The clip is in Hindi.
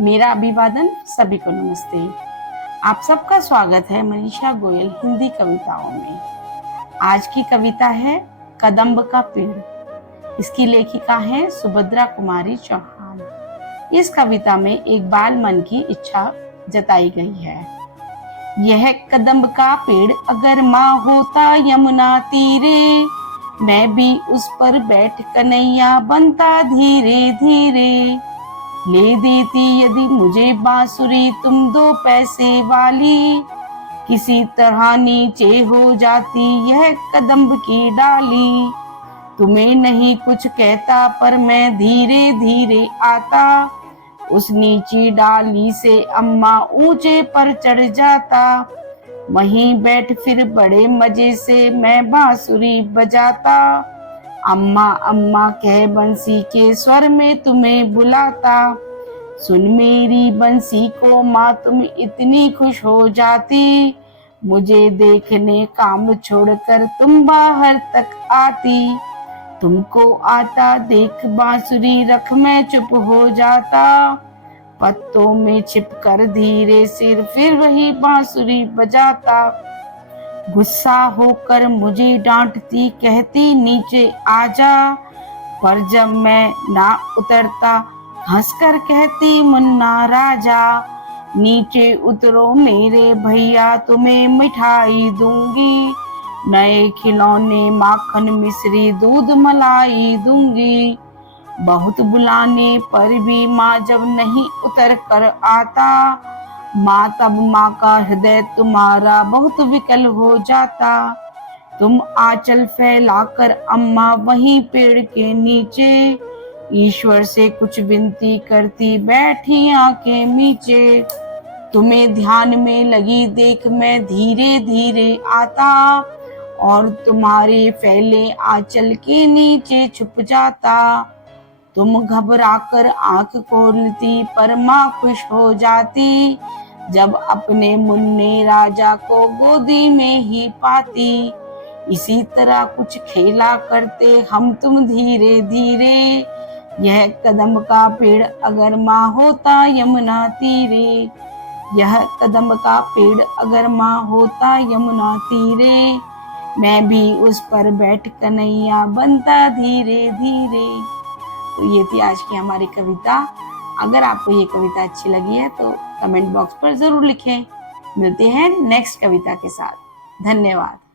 मेरा अभिवादन, सभी को नमस्ते। आप सबका स्वागत है मनीषा गोयल हिंदी कविताओं में। आज की कविता है कदम्ब का पेड़। इसकी लेखिका है सुभद्रा कुमारी चौहान। इस कविता में एक बाल मन की इच्छा जताई गई है। यह कदम्ब का पेड़ अगर माँ होता यमुना तीरे, मैं भी उस पर बैठ कन्हैया बनता धीरे धीरे। ले देती यदि मुझे बांसुरी तुम 2 पैसे वाली, किसी तरह नीचे हो जाती यह कदम्ब की डाली। तुम्हें नहीं कुछ कहता पर मैं धीरे धीरे आता, उस नीची डाली से अम्मा ऊंचे पर चढ़ जाता। वहीं बैठ फिर बड़े मजे से मैं बांसुरी बजाता, अम्मा अम्मा कह बंसी के स्वर में तुम्हें बुलाता। सुन मेरी बंसी को माँ तुम इतनी खुश हो जाती, मुझे देखने काम छोड़कर तुम बाहर तक आती। तुमको आता देख बांसुरी रख मैं चुप हो जाता, पत्तों में छिपकर धीरे सिर फिर वही बांसुरी बजाता। गुस्सा होकर मुझे डांटती कहती नीचे आजा, पर जब मैं ना उतरता हंसकर कहती मुन्ना राजा। नीचे उतरो मेरे भैया तुम्हें मिठाई दूंगी, नए खिलौने माखन मिश्री दूध मलाई दूंगी। बहुत बुलाने पर भी माँ जब नहीं उतर कर आता, माँ तब माँ का हृदय तुम्हारा बहुत विकल हो जाता। तुम आंचल फैलाकर अम्मा वहीं पेड़ के नीचे, ईश्वर से कुछ विनती करती बैठी आंखें मीचे। तुम्हें ध्यान में लगी देख मैं धीरे धीरे आता, और तुम्हारे फैले आंचल के नीचे छुप जाता। तुम घबराकर आंख खोलती पर माँ खुश हो जाती, जब अपने मुन्ने राजा को गोदी में ही पाती। इसी तरह कुछ खेला करते हम तुम धीरे धीरे, यह कदम्ब का पेड़ अगर माँ होता यमुना तीरे। यह कदम्ब का पेड़ अगर माँ होता यमुना तीरे, मैं भी उस पर बैठ कन्हैया बनता धीरे धीरे। तो ये थी आज की हमारी कविता। अगर आपको ये कविता अच्छी लगी है तो कमेंट बॉक्स पर जरूर लिखें। मिलते हैं नेक्स्ट कविता के साथ। धन्यवाद।